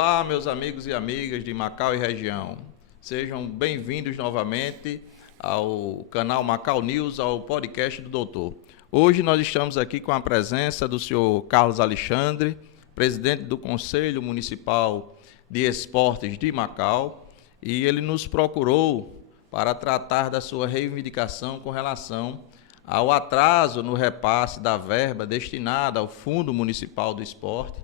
Olá, meus amigos e amigas de Macau e região. Sejam bem-vindos novamente ao canal Macau News, ao podcast do Doutor. Hoje nós estamos aqui com a presença do senhor Carlos Alexandre, presidente do Conselho Municipal de Esportes de Macau, e ele nos procurou para tratar da sua reivindicação com relação ao atraso no repasse da verba destinada ao Fundo Municipal do Esporte,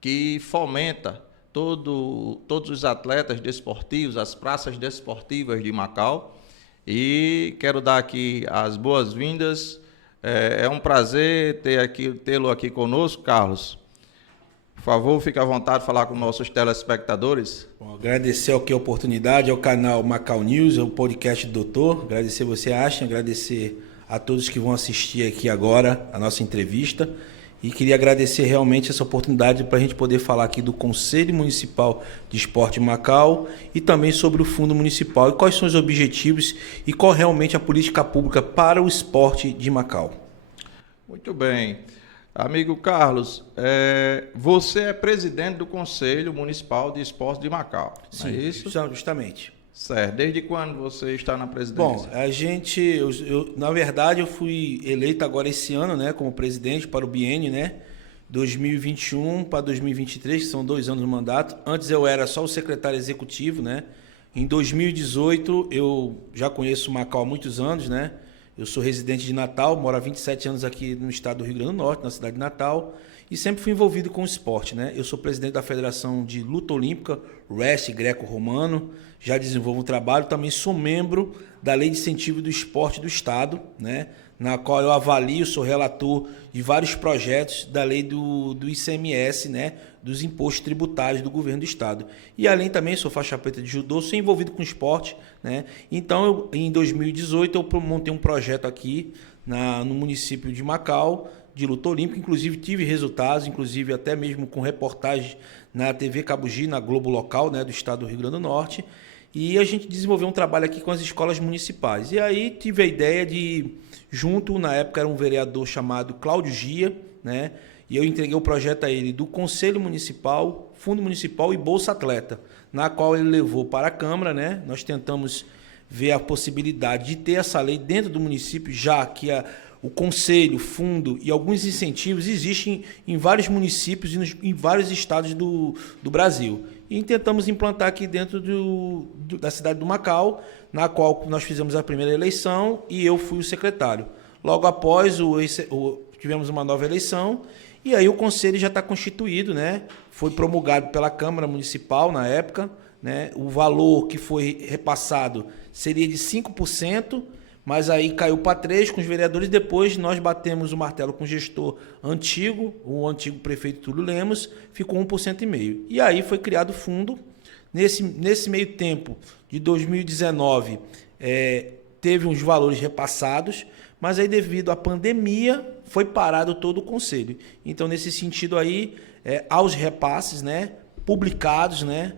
que fomenta todos os atletas desportivos, as praças desportivas de Macau. E quero dar aqui as boas-vindas. É um prazer tê-lo aqui conosco, Carlos. Por favor, fique à vontade de falar com nossos telespectadores. Bom, agradecer aqui a oportunidade ao canal Macau News, ao podcast do Doutor. Agradecer você, Ashton, agradecer a todos que vão assistir aqui agora a nossa entrevista. E queria agradecer realmente essa oportunidade para a gente poder falar aqui do Conselho Municipal de Esporte de Macau e também sobre o Fundo Municipal e quais são os objetivos e qual realmente a política pública para o esporte de Macau. Muito bem. Amigo Carlos, você é presidente do Conselho Municipal de Esporte de Macau, Sim, não é isso? Justamente. Certo. Desde quando você está na presidência? Bom, na verdade, eu fui eleito agora esse ano, né, como presidente para o biênio, né, 2021 para 2023, que são 2 anos de mandato. Antes eu era só o secretário executivo, né. Em 2018 eu já conheço Macau há muitos anos, né. Eu sou residente de Natal, moro há 27 anos aqui no estado do Rio Grande do Norte, na cidade de Natal, e sempre fui envolvido com o esporte, né. Eu sou presidente da Federação de Luta Olímpica, Wrestling Greco-Romano, já desenvolvo um trabalho, também sou membro da Lei de Incentivo do Esporte do Estado, né, na qual eu avalio, sou relator de vários projetos da lei do ICMS, né, dos impostos tributários do governo do Estado. E além também sou faixa preta de judô, sou envolvido com esporte, né. Então, em 2018, eu montei um projeto aqui no município de Macau, de luta olímpica, inclusive tive resultados, inclusive até mesmo com reportagem na TV Cabugi, na Globo Local, né, do estado do Rio Grande do Norte. E a gente desenvolveu um trabalho aqui com as escolas municipais. E aí tive a ideia de, na época era um vereador chamado Cláudio Gia, né? E eu entreguei o projeto a ele do Conselho Municipal, Fundo Municipal e Bolsa Atleta, na qual ele levou para a Câmara, né? Nós tentamos ver a possibilidade de ter essa lei dentro do município, já que o conselho, fundo e alguns incentivos existem em vários municípios e em vários estados do Brasil. E tentamos implantar aqui dentro da cidade do Macau, na qual nós fizemos a primeira eleição e eu fui o secretário. Logo após, tivemos uma nova eleição e aí o conselho já está constituído, né? Foi promulgado pela Câmara Municipal na época, né? O valor que foi repassado seria de 5%, mas aí caiu para 3% com os vereadores. Depois nós batemos o martelo com o gestor antigo, o antigo prefeito Túlio Lemos, ficou 1,5%. E aí foi criado o fundo. Nesse meio tempo de 2019, teve uns valores repassados, mas aí devido à pandemia foi parado todo o conselho. Então, nesse sentido aí, aos repasses, né, publicados, né,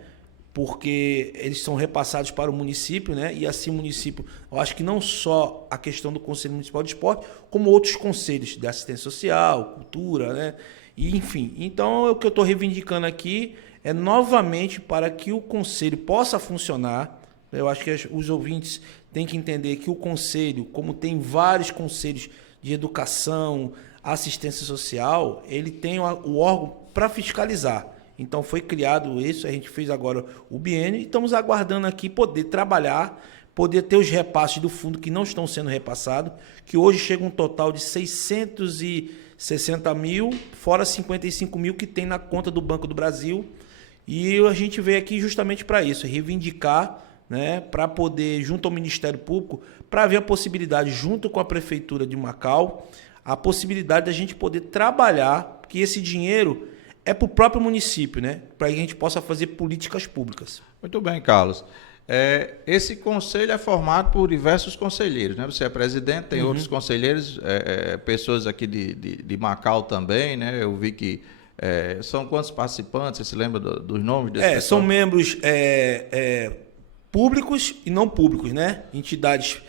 porque eles são repassados para o município, né? E assim o município, eu acho que não só a questão do Conselho Municipal de Esporte, como outros conselhos de assistência social, cultura, né? E, enfim, então o que eu estou reivindicando aqui é novamente para que o conselho possa funcionar. Eu acho que os ouvintes têm que entender que o conselho, como tem vários conselhos de educação, assistência social, ele tem o órgão para fiscalizar. Então foi criado isso, a gente fez agora o biênio e estamos aguardando aqui poder trabalhar, poder ter os repasses do fundo que não estão sendo repassados, que hoje chega um total de 660 mil, fora 55 mil que tem na conta do Banco do Brasil. E a gente veio aqui justamente para isso, reivindicar, né, para poder, junto ao Ministério Público, para ver a possibilidade, junto com a Prefeitura de Macau, a possibilidade da gente poder trabalhar, que esse dinheiro é para o próprio município, né? Para que a gente possa fazer políticas públicas. Muito bem, Carlos. Esse conselho é formado por diversos conselheiros, né? Você é presidente, tem outros conselheiros, pessoas aqui de Macau também, né? Eu vi que são quantos participantes? Você se lembra dos nomes desse pessoal? São membros públicos e não públicos, né? Entidades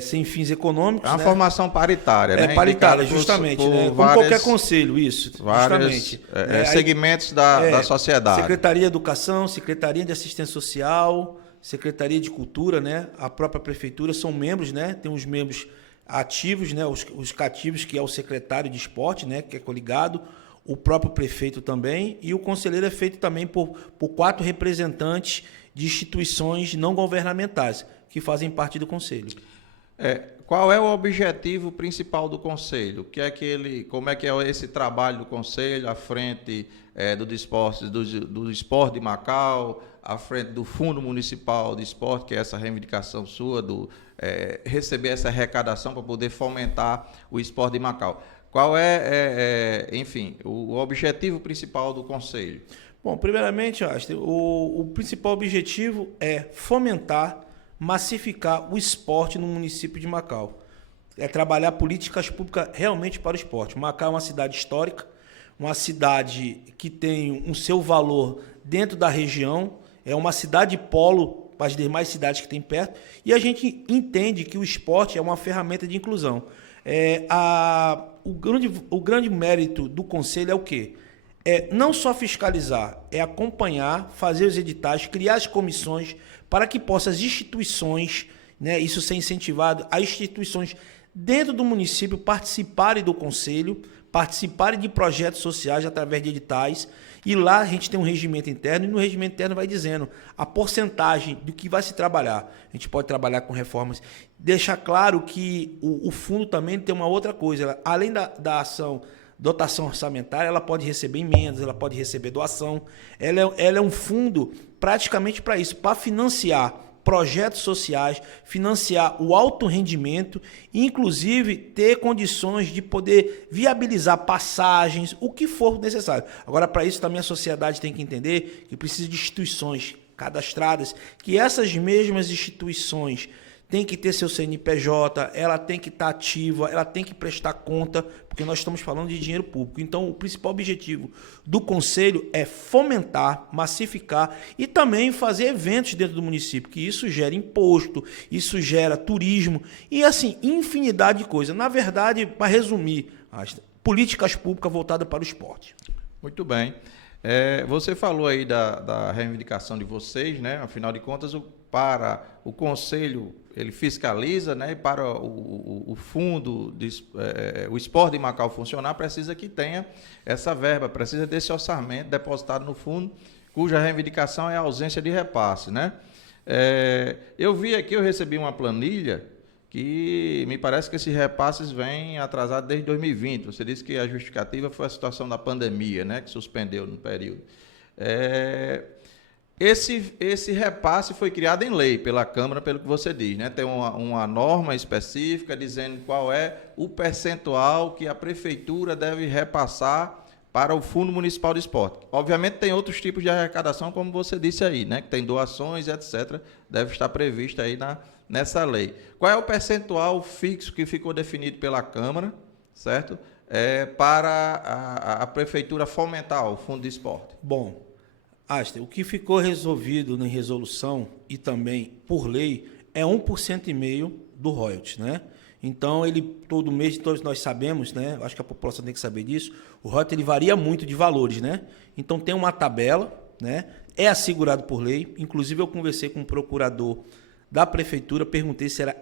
sem fins econômicos. É uma né? formação paritária, né? Paritária, Indicada justamente. por Como várias, qualquer conselho, isso. Justamente. segmentos da sociedade. Secretaria de Educação, Secretaria de Assistência Social, Secretaria de Cultura, né? A própria Prefeitura são membros, né? Tem os membros ativos, né? Os cativos, que é o secretário de esporte, né? Que é coligado, o próprio prefeito também, e o conselheiro é feito também por 4 representantes de instituições não governamentais que fazem parte do conselho. Qual é o objetivo principal do conselho? Como é que é esse trabalho do conselho à frente do esporte de Macau, à frente do Fundo Municipal de Esporte, que é essa reivindicação sua, receber essa arrecadação para poder fomentar o esporte de Macau? Qual enfim, o objetivo principal do conselho? Bom, primeiramente, o principal objetivo é fomentar, massificar o esporte no município de Macau. É trabalhar políticas públicas realmente para o esporte. Macau é uma cidade histórica, uma cidade que tem um seu valor dentro da região, é uma cidade polo para as demais cidades que tem perto, e a gente entende que o esporte é uma ferramenta de inclusão. O grande mérito do conselho é o quê? Não só fiscalizar, é acompanhar, fazer os editais, criar as comissões para que as instituições, né, isso ser incentivado, as instituições dentro do município participarem do conselho, participarem de projetos sociais através de editais, e lá a gente tem um regimento interno, e no regimento interno vai dizendo a porcentagem do que vai se trabalhar. A gente pode trabalhar com reformas. Deixar claro que o fundo também tem uma outra coisa, além da ação, dotação orçamentária, ela pode receber emendas, ela pode receber doação. Ela é um fundo praticamente para isso, para financiar projetos sociais, financiar o alto rendimento, inclusive ter condições de poder viabilizar passagens, o que for necessário. Agora, para isso também a sociedade tem que entender que precisa de instituições cadastradas, que essas mesmas instituições tem que ter seu CNPJ, ela tem que estar ativa, ela tem que prestar conta, porque nós estamos falando de dinheiro público. Então, o principal objetivo do Conselho é fomentar, massificar e também fazer eventos dentro do município, que isso gera imposto, isso gera turismo e, assim, infinidade de coisas. Na verdade, para resumir, as políticas públicas voltadas para o esporte. Muito bem. Você falou aí da reivindicação de vocês, né? Afinal de contas, para o Conselho, ele fiscaliza, né? E para o fundo, o esporte de Macau funcionar, precisa que tenha essa verba, precisa desse orçamento depositado no fundo, cuja reivindicação é a ausência de repasse, né? Eu vi aqui, eu recebi uma planilha que me parece que esses repasses vêm atrasados desde 2020. Você disse que a justificativa foi a situação da pandemia, né, que suspendeu no período. Esse repasse foi criado em lei pela Câmara, pelo que você diz, né? Tem uma norma específica dizendo qual é o percentual que a Prefeitura deve repassar para o Fundo Municipal de Esporte. Obviamente tem outros tipos de arrecadação, como você disse aí, né? Que tem doações, etc. Deve estar previsto aí nessa lei. Qual é o percentual fixo que ficou definido pela Câmara, certo? Para a Prefeitura fomentar o Fundo de Esporte? Bom, Aster, o que ficou resolvido na resolução e também por lei é 1,5% do royalties, né? Então, ele todo mês, todos nós sabemos, né? Acho que a população tem que saber disso. O royalties ele varia muito de valores, né? Então, tem uma tabela, né? É assegurado por lei. Inclusive, eu conversei com o procurador da prefeitura, perguntei se era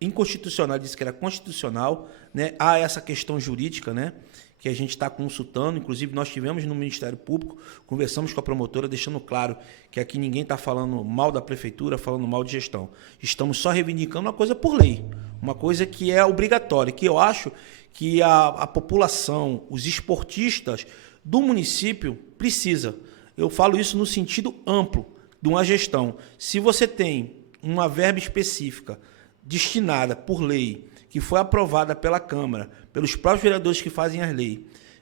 inconstitucional, ele disse que era constitucional, né? Há essa questão jurídica, né? Que a gente está consultando, inclusive nós tivemos no Ministério Público, conversamos com a promotora, deixando claro que aqui ninguém está falando mal da prefeitura, falando mal de gestão. Estamos só reivindicando uma coisa por lei, uma coisa que é obrigatória, que eu acho que a população, os esportistas do município precisa. Eu falo isso no sentido amplo de uma gestão. Se você tem uma verba específica destinada por lei, que foi aprovada pela Câmara, pelos próprios vereadores que fazem as leis,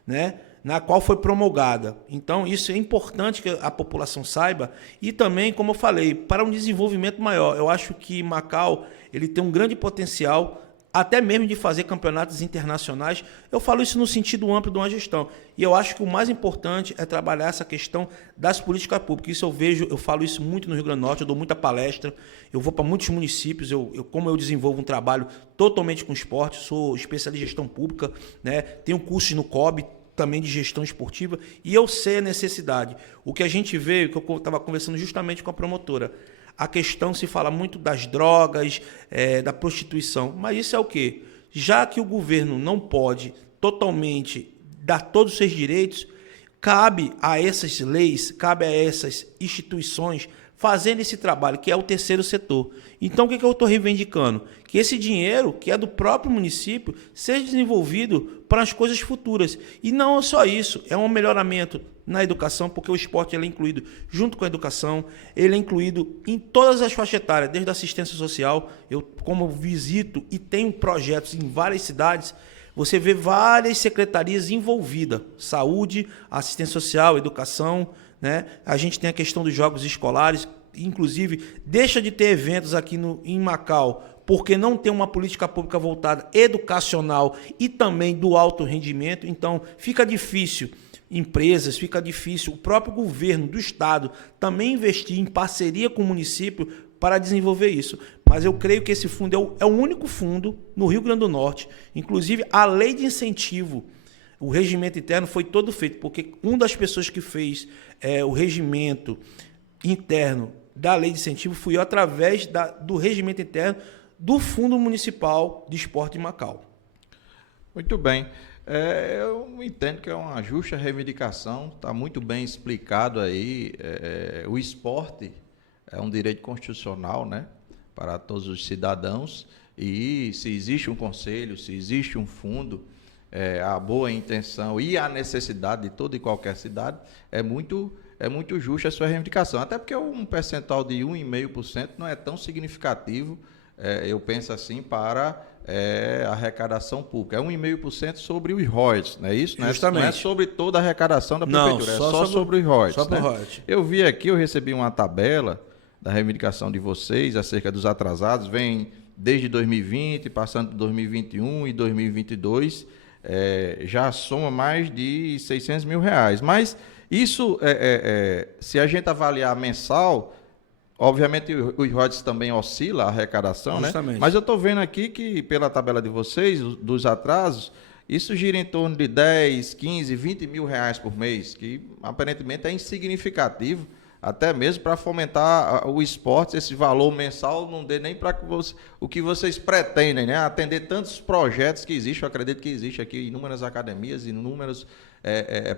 né, na qual foi promulgada. Então, isso é importante que a população saiba e também, como eu falei, para um desenvolvimento maior. Eu acho que Macau ele tem um grande potencial até mesmo de fazer campeonatos internacionais. Eu falo isso no sentido amplo de uma gestão. E eu acho que o mais importante é trabalhar essa questão das políticas públicas. Isso eu falo isso muito no Rio Grande do Norte, eu dou muita palestra, eu vou para muitos municípios, como eu desenvolvo um trabalho totalmente com esporte, sou especialista em gestão pública, né? Tenho cursos no COB, também de gestão esportiva, e eu sei a necessidade. O que a gente vê, que eu estava conversando justamente com a promotora, a questão se fala muito das drogas, da prostituição, mas isso é o quê? Já que o governo não pode totalmente dar todos os seus direitos, cabe a essas leis, cabe a essas instituições fazendo esse trabalho, que é o terceiro setor. Então, o que eu estou reivindicando? Que esse dinheiro, que é do próprio município, seja desenvolvido para as coisas futuras. E não só isso, é um melhoramento na educação, porque o esporte ele é incluído junto com a educação, ele é incluído em todas as faixas etárias, desde a assistência social. Como eu visito e tenho projetos em várias cidades, você vê várias secretarias envolvidas, saúde, assistência social, educação, né? A gente tem a questão dos jogos escolares, inclusive deixa de ter eventos aqui em Macau, porque não tem uma política pública voltada educacional e também do alto rendimento. Então fica difícil empresas, fica difícil o próprio governo do estado também investir em parceria com o município para desenvolver isso. Mas eu creio que esse fundo é o único fundo no Rio Grande do Norte. Inclusive, a lei de incentivo, o regimento interno foi todo feito, porque uma das pessoas que fez o regimento interno da lei de incentivo fui eu, através do regimento interno do Fundo Municipal de Esporte de Macau. Muito bem. Eu entendo que é uma justa reivindicação, está muito bem explicado aí. O esporte é um direito constitucional, né, para todos os cidadãos, e se existe um conselho, se existe um fundo, a boa intenção e a necessidade de toda e qualquer cidade, é muito justa a sua reivindicação, até porque um percentual de 1,5% não é tão significativo, eu penso assim, para a arrecadação pública. É 1,5% sobre os royalties, não é isso? Justamente. Não é sobre toda a arrecadação da prefeitura, não, é só sobre os royalties. Só né? royalties. Eu vi aqui, eu recebi uma tabela da reivindicação de vocês acerca dos atrasados, vem desde 2020, passando por 2021 e 2022, já soma mais de R$600 mil. Mas isso, se a gente avaliar mensal, obviamente os royalties também oscila a arrecadação, justamente, né? Mas eu estou vendo aqui que, pela tabela de vocês, dos atrasos, isso gira em torno de 10, 15, 20 mil reais por mês, que aparentemente é insignificativo, até mesmo para fomentar o esporte. Esse valor mensal não dê nem para o que vocês pretendem, né? Atender tantos projetos que existem. Eu acredito que existe aqui inúmeras academias, inúmeros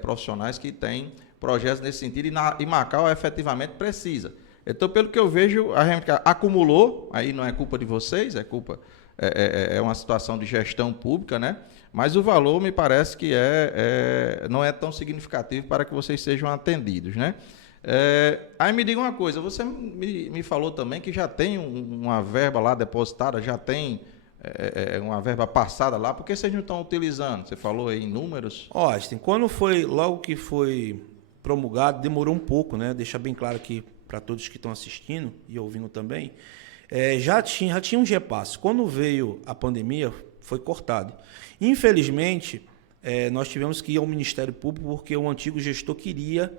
profissionais que têm projetos nesse sentido, e Macau efetivamente precisa. Então, pelo que eu vejo, a gente acumulou, aí não é culpa de vocês, é uma situação de gestão pública, né? Mas o valor me parece que não é tão significativo para que vocês sejam atendidos, né? Aí me diga uma coisa, você me falou também que já tem uma verba lá depositada, já tem uma verba passada lá, por que vocês não estão utilizando? Você falou aí em números. Austin, logo que foi promulgado, demorou um pouco, né? Deixar bem claro aqui para todos que estão assistindo e ouvindo também, já tinha um GEPASS. Quando veio a pandemia, foi cortado. Infelizmente, nós tivemos que ir ao Ministério Público porque o antigo gestor queria,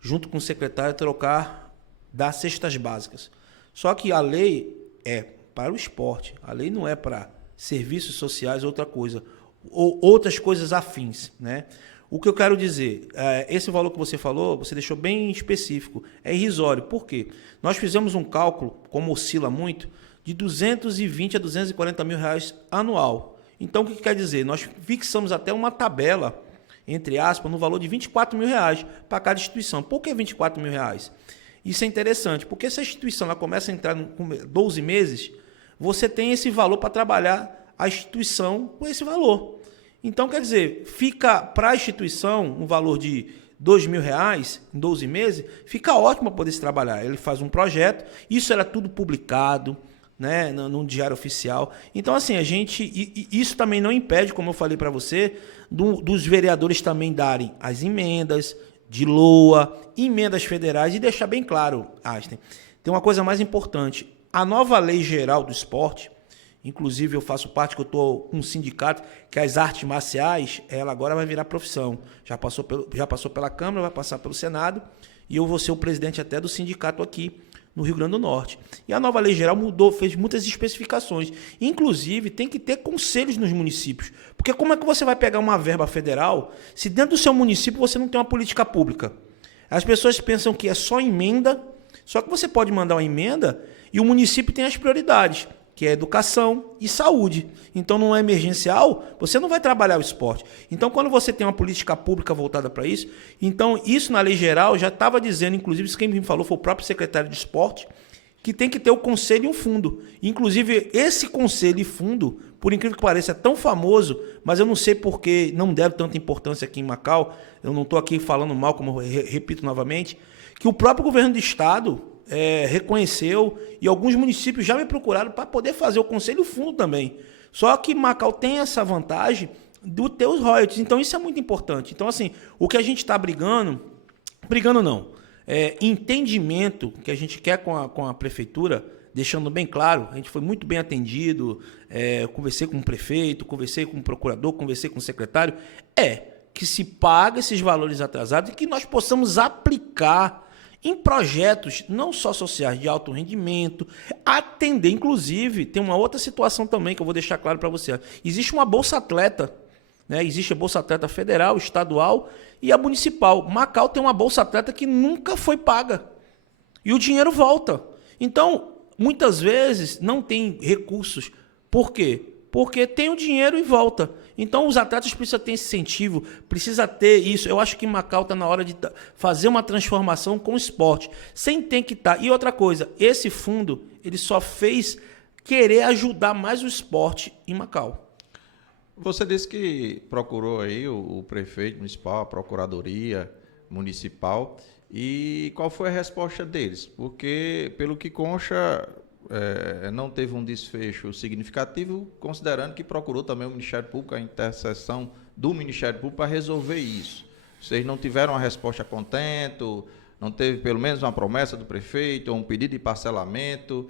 junto com o secretário, trocar das cestas básicas. Só que a lei é para o esporte, a lei não é para serviços sociais, outra coisa, ou outras coisas afins, né? O que eu quero dizer, esse valor que você falou, você deixou bem específico, é irrisório. Por quê? Nós fizemos um cálculo, como oscila muito, de 220 a 240 mil reais anual. Então, o que quer dizer? Nós fixamos até uma tabela, entre aspas, no valor de 24 mil reais para cada instituição. Por que 24 mil reais? Isso é interessante, porque se a instituição ela começa a entrar com 12 meses, você tem esse valor para trabalhar a instituição com esse valor. Então, quer dizer, fica para a instituição um valor de R$2 mil em 12 meses, fica ótimo para poder se trabalhar. Ele faz um projeto, isso era tudo publicado, né, no Diário Oficial. Então, assim, isso também não impede, como eu falei para você, dos vereadores também darem as emendas de LOA, emendas federais, e deixar bem claro, Einstein, tem uma coisa mais importante. A nova Lei Geral do Esporte, Inclusive, eu faço parte, que eu estou com um sindicato, que as artes marciais, ela agora vai virar profissão. Já passou pela Câmara, vai passar pelo Senado, e eu vou ser o presidente até do sindicato aqui no Rio Grande do Norte. E a nova lei geral mudou, fez muitas especificações. Inclusive, tem que ter conselhos nos municípios. Porque como é que você vai pegar uma verba federal se dentro do seu município você não tem uma política pública? As pessoas pensam que é só emenda, só que você pode mandar uma emenda e o município tem as prioridades, que é educação e saúde. Então, não é emergencial, você não vai trabalhar o esporte. Então, quando você tem uma política pública voltada para isso, então isso na lei geral já estava dizendo, inclusive, isso quem me falou foi o próprio secretário de esporte, que tem que ter o conselho e um fundo. Inclusive, esse conselho e fundo, por incrível que pareça, é tão famoso, mas eu não sei por que não deram tanta importância aqui em Macau, eu não estou aqui falando mal, como eu repito novamente, que o próprio governo do estado reconheceu e alguns municípios já me procuraram para poder fazer o conselho e o fundo também. Só que Macau tem essa vantagem do ter os royalties, então isso é muito importante. Então, assim, o que a gente está brigando não, entendimento que a gente quer com a prefeitura, deixando bem claro, a gente foi muito bem atendido, conversei com o prefeito, conversei com o procurador, conversei com o secretário, que se pague esses valores atrasados e que nós possamos aplicar em projetos não só sociais de alto rendimento, atender, inclusive, tem uma outra situação também que eu vou deixar claro para você. Existe uma Bolsa Atleta, né? Existe a Bolsa Atleta federal, estadual e a municipal. Macau tem uma Bolsa Atleta que nunca foi paga e o dinheiro volta. Então, muitas vezes não tem recursos. Por quê? Porque tem o dinheiro e volta. Então, os atletas precisam ter esse incentivo, precisa ter isso. Eu acho que Macau está na hora de fazer uma transformação com o esporte, sem ter que estar. E outra coisa, esse fundo ele só fez querer ajudar mais o esporte em Macau. Você disse que procurou aí o prefeito municipal, a procuradoria municipal, e qual foi a resposta deles? Porque, pelo que consta, não teve um desfecho significativo, considerando que procurou também o Ministério Público, a intercessão do Ministério Público para resolver isso. Vocês não tiveram uma resposta a contento, não teve pelo menos uma promessa do prefeito, ou um pedido de parcelamento,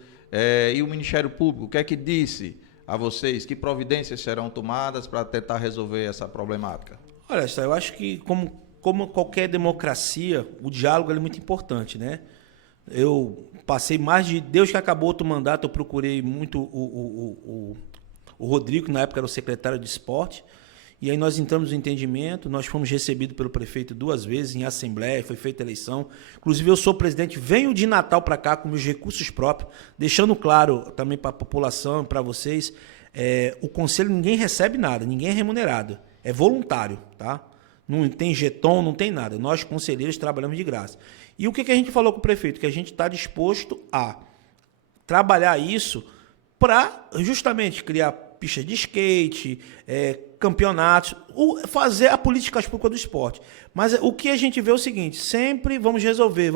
e o Ministério Público, o que é que disse a vocês? Que providências serão tomadas para tentar resolver essa problemática? Olha, eu acho que, como qualquer democracia, o diálogo é muito importante, né? Eu passei desde que acabou outro mandato, eu procurei muito o Rodrigo, que na época era o secretário de esporte, e aí nós entramos no entendimento, nós fomos recebidos pelo prefeito 2 vezes em assembleia, foi feita a eleição. Inclusive eu sou presidente, venho de Natal para cá com meus recursos próprios, deixando claro também para a população, para vocês, o conselho ninguém recebe nada, ninguém é remunerado, é voluntário, tá? Não tem jeton, não tem nada. Nós, conselheiros, trabalhamos de graça. E o que a gente falou com o prefeito? Que a gente está disposto a trabalhar isso para justamente criar pistas de skate, campeonatos, fazer a política pública do esporte. Mas o que a gente vê é o seguinte, sempre vamos resolver,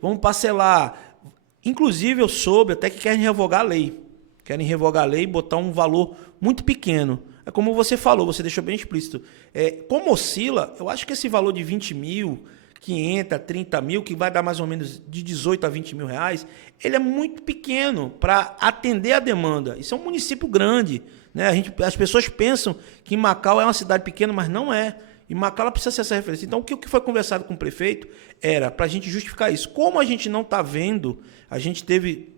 vamos parcelar. Inclusive, eu soube até que querem revogar a lei. Querem revogar a lei e botar um valor muito pequeno. É como você falou, você deixou bem explícito. Como oscila, eu acho que esse valor de 20 mil, 500, 30 mil, que vai dar mais ou menos de 18 a 20 mil reais, ele é muito pequeno para atender a demanda. Isso é um município grande, né? As pessoas pensam que Macau é uma cidade pequena, mas não é. E Macau ela precisa ser essa referência. Então, o que foi conversado com o prefeito era para a gente justificar isso. Como a gente não está vendo,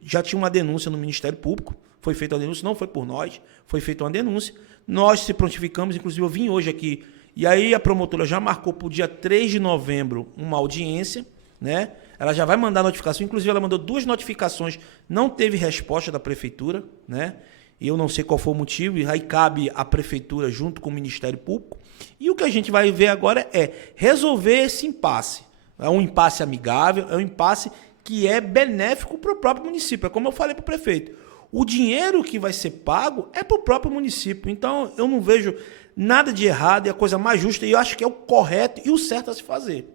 já tinha uma denúncia no Ministério Público, foi feita uma denúncia, não foi por nós, foi feita uma denúncia. Nós se prontificamos, inclusive eu vim hoje aqui, e aí a promotora já marcou para o dia 3 de novembro uma audiência, né? Ela já vai mandar notificação, inclusive ela mandou 2 notificações, não teve resposta da prefeitura, né? E eu não sei qual foi o motivo, e aí cabe a prefeitura junto com o Ministério Público. E o que a gente vai ver agora é resolver esse impasse. É um impasse amigável, é um impasse que é benéfico para o próprio município. É como eu falei para o prefeito. O dinheiro que vai ser pago é para o próprio município. Então, eu não vejo nada de errado, é a coisa mais justa e eu acho que é o correto e o certo a se fazer.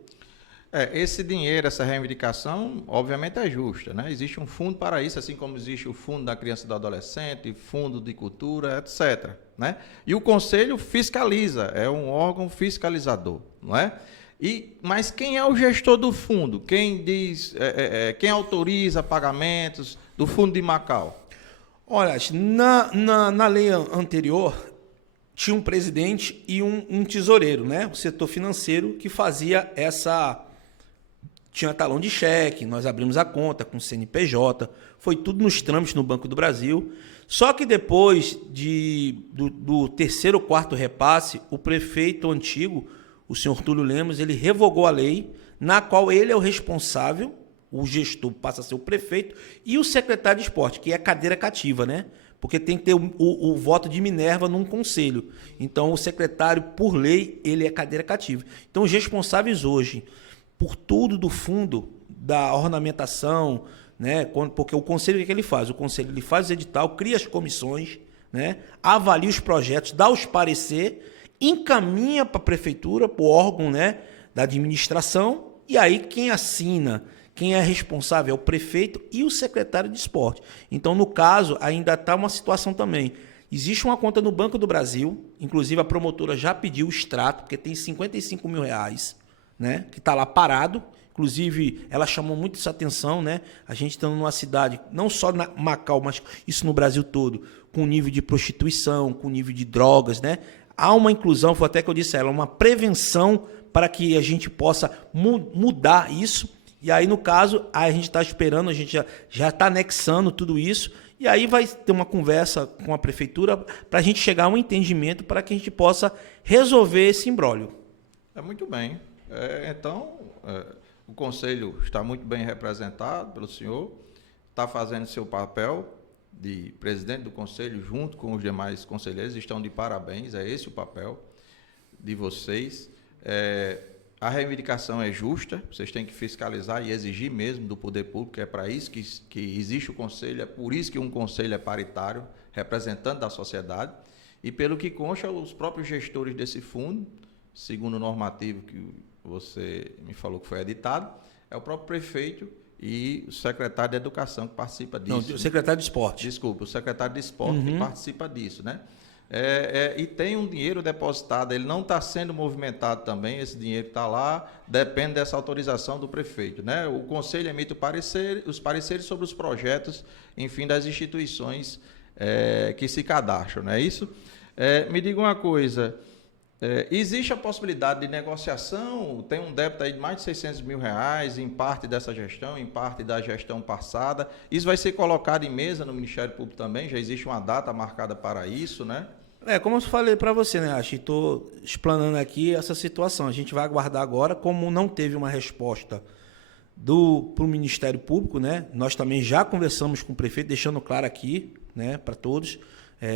Esse dinheiro, essa reivindicação, obviamente é justa, né? Existe um fundo para isso, assim como existe o fundo da criança e do adolescente, fundo de cultura, etc., né? E o conselho fiscaliza, é um órgão fiscalizador, não é? Mas quem é o gestor do fundo? Quem autoriza pagamentos do fundo de Macau? Olha, na lei anterior, tinha um presidente e um tesoureiro, né? O setor financeiro que fazia essa... Tinha talão de cheque, nós abrimos a conta com o CNPJ, foi tudo nos trâmites no Banco do Brasil. Só que depois do terceiro ou quarto repasse, o prefeito antigo, o senhor Túlio Lemos, ele revogou a lei, na qual ele é o responsável, o gestor passa a ser o prefeito, e o secretário de esporte, que é cadeira cativa, né? Porque tem que ter o voto de Minerva num conselho. Então, o secretário, por lei, ele é cadeira cativa. Então, os responsáveis hoje, por tudo do fundo, da ornamentação, né? Porque o conselho, o que ele faz? O conselho ele faz o edital, cria as comissões, né? Avalia os projetos, dá os parecer, encaminha para a prefeitura, para o órgão, né? Da administração, e aí quem assina, quem é responsável é o prefeito e o secretário de esporte. Então, no caso, ainda está uma situação também. Existe uma conta no Banco do Brasil, inclusive a promotora já pediu o extrato, porque tem R$55 mil, né, que está lá parado. Inclusive, ela chamou muito essa atenção, né? A gente estando numa cidade, não só na Macau, mas isso no Brasil todo, com nível de prostituição, com nível de drogas, né? Há uma inclusão, foi até que eu disse a ela, uma prevenção para que a gente possa mudar isso. E aí, no caso, a gente está esperando, a gente já está anexando tudo isso, e aí vai ter uma conversa com a prefeitura para a gente chegar a um entendimento para que a gente possa resolver esse imbróglio. Muito bem. O Conselho está muito bem representado pelo senhor, está fazendo seu papel de presidente do Conselho junto com os demais conselheiros, estão de parabéns, é esse o papel de vocês. A reivindicação é justa, vocês têm que fiscalizar e exigir mesmo do poder público, é para isso que existe o Conselho, é por isso que um Conselho é paritário, representante da sociedade, e pelo que consta, os próprios gestores desse fundo, segundo o normativo que você me falou que foi editado, é o próprio prefeito e o secretário de Educação que participa disso. Não, o secretário de Esporte. Desculpa, o secretário de Esporte que participa disso, né? E tem um dinheiro depositado, ele não está sendo movimentado também, esse dinheiro está lá, depende dessa autorização do prefeito, né? O Conselho emite os pareceres sobre os projetos, enfim, das instituições que se cadastram, não é isso? Me diga uma coisa, existe a possibilidade de negociação? Tem um débito aí de mais de R$600 mil, em parte dessa gestão, em parte da gestão passada, isso vai ser colocado em mesa no Ministério Público também, já existe uma data marcada para isso, né? Como eu falei para você, né, Acho, estou explanando aqui essa situação. A gente vai aguardar agora, como não teve uma resposta para o Ministério Público, né? Nós também já conversamos com o prefeito, deixando claro aqui, né, para todos.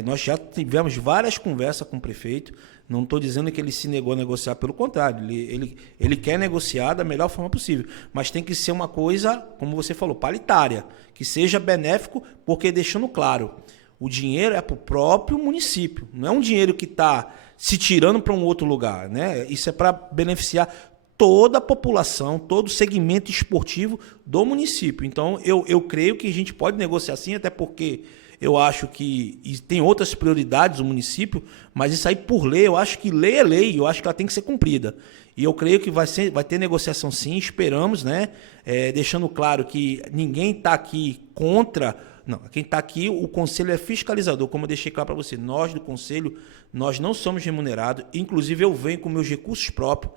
Nós já tivemos várias conversas com o prefeito. Não estou dizendo que ele se negou a negociar, pelo contrário, ele quer negociar da melhor forma possível, mas tem que ser uma coisa, como você falou, paritária, que seja benéfico, porque deixando claro, o dinheiro é para o próprio município, não é um dinheiro que está se tirando para um outro lugar, né? Isso é para beneficiar toda a população, todo o segmento esportivo do município. Então, eu creio que a gente pode negociar sim, até porque eu acho que tem outras prioridades do município, mas isso aí por lei, eu acho que lei é lei, eu acho que ela tem que ser cumprida. E eu creio que vai ter negociação sim, esperamos, né? Deixando claro que ninguém está aqui contra. Não, quem está aqui, o Conselho é fiscalizador, como eu deixei claro para você. Nós, do Conselho, nós não somos remunerados. Inclusive, eu venho com meus recursos próprios.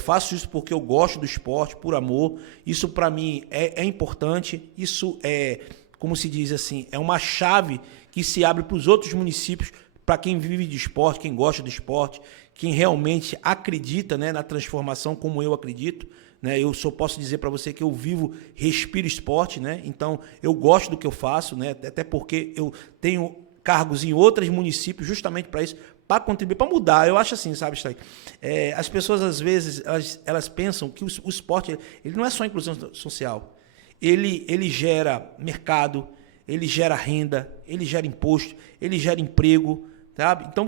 Faço isso porque eu gosto do esporte, por amor. Isso, para mim, é importante. Isso é, como se diz assim, é uma chave que se abre para os outros municípios, para quem vive de esporte, quem gosta do esporte, quem realmente acredita, né, na transformação, como eu acredito. Né, eu só posso dizer para você que eu vivo, respiro esporte, né? Então eu gosto do que eu faço, né? Até porque eu tenho cargos em outros municípios justamente para isso, para contribuir, para mudar. Eu acho assim, sabe, Stay? As pessoas às vezes elas pensam que o esporte ele não é só inclusão social, ele gera mercado, ele gera renda, ele gera imposto, ele gera emprego, sabe? Então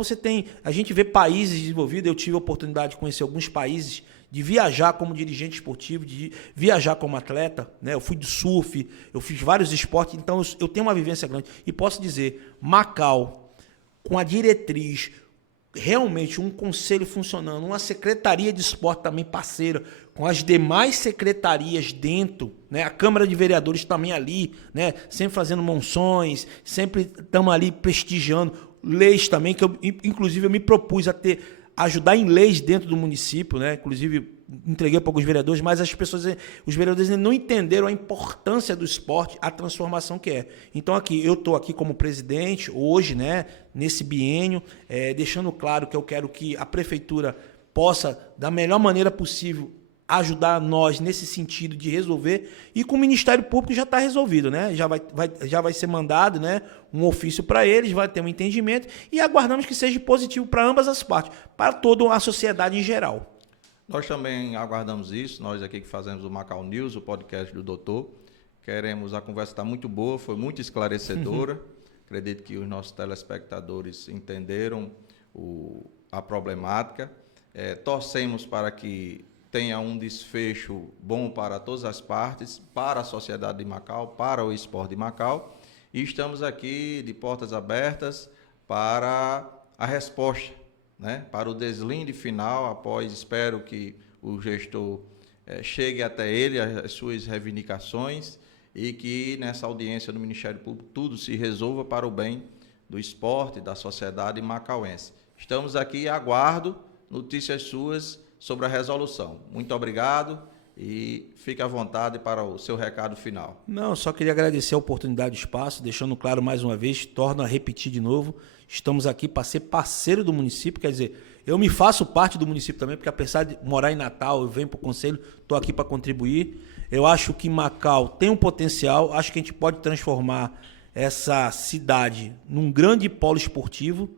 a gente vê países desenvolvidos. Eu tive a oportunidade de conhecer alguns países, de viajar como dirigente esportivo, de viajar como atleta, né? Eu fui de surf, eu fiz vários esportes, então eu tenho uma vivência grande. E posso dizer, Macau, com a diretriz, realmente um conselho funcionando, uma secretaria de esporte também parceira, com as demais secretarias dentro, né? A Câmara de Vereadores também ali, né? Sempre fazendo monções, sempre estamos ali prestigiando leis também, que inclusive eu me propus ajudar em leis dentro do município, né? Inclusive entreguei para alguns vereadores, mas os vereadores não entenderam a importância do esporte, a transformação que é. Então eu estou aqui como presidente hoje, né? Nesse biênio, deixando claro que eu quero que a prefeitura possa, da melhor maneira possível, ajudar nós nesse sentido de resolver, e com o Ministério Público já está resolvido, né? Já vai ser mandado, né, um ofício para eles, vai ter um entendimento, e aguardamos que seja positivo para ambas as partes, para toda a sociedade em geral. Nós também aguardamos isso, nós aqui que fazemos o Macau News, o podcast do doutor, a conversa está muito boa, foi muito esclarecedora, acredito que os nossos telespectadores entenderam a problemática, torcemos para que tenha um desfecho bom para todas as partes, para a sociedade de Macau, para o esporte de Macau. E estamos aqui de portas abertas para a resposta, né? Para o deslinde final, espero que o gestor chegue até ele, as suas reivindicações, e que nessa audiência do Ministério Público tudo se resolva para o bem do esporte, da sociedade macauense. Estamos aqui e aguardo notícias suas sobre a resolução. Muito obrigado e fique à vontade para o seu recado final. Não, só queria agradecer a oportunidade do espaço, deixando claro mais uma vez, torno a repetir de novo, estamos aqui para ser parceiro do município, quer dizer, eu me faço parte do município também, porque apesar de morar em Natal, eu venho para o conselho, estou aqui para contribuir. Eu acho que Macau tem um potencial, acho que a gente pode transformar essa cidade num grande polo esportivo,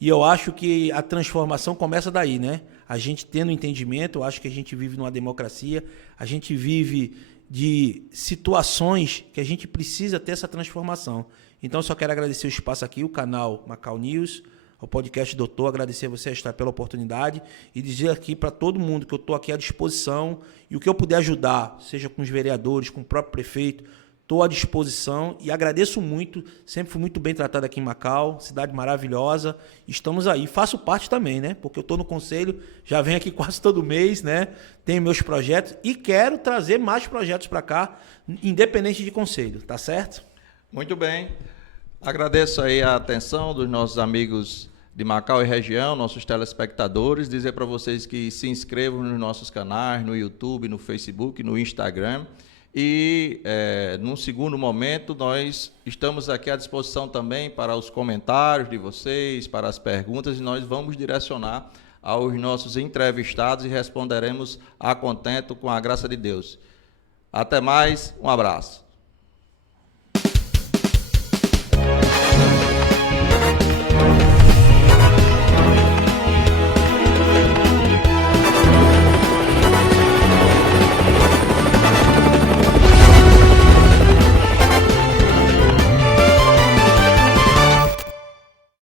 e eu acho que a transformação começa daí, né? A gente tendo entendimento, eu acho que a gente vive numa democracia, a gente vive de situações que a gente precisa ter essa transformação. Então, eu só quero agradecer o espaço aqui, o canal Macau News, o podcast Doutor, agradecer a você estar pela oportunidade e dizer aqui para todo mundo que eu estou aqui à disposição e o que eu puder ajudar, seja com os vereadores, com o próprio prefeito, estou à disposição e agradeço muito, sempre fui muito bem tratado aqui em Macau, cidade maravilhosa, estamos aí, faço parte também, né? Porque eu estou no conselho, já venho aqui quase todo mês, né? Tenho meus projetos e quero trazer mais projetos para cá, independente de conselho, tá certo? Muito bem, agradeço aí a atenção dos nossos amigos de Macau e região, nossos telespectadores, dizer para vocês que se inscrevam nos nossos canais, no YouTube, no Facebook, no Instagram. E, num segundo momento, nós estamos aqui à disposição também para os comentários de vocês, para as perguntas, e nós vamos direcionar aos nossos entrevistados e responderemos a contento com a graça de Deus. Até mais, um abraço.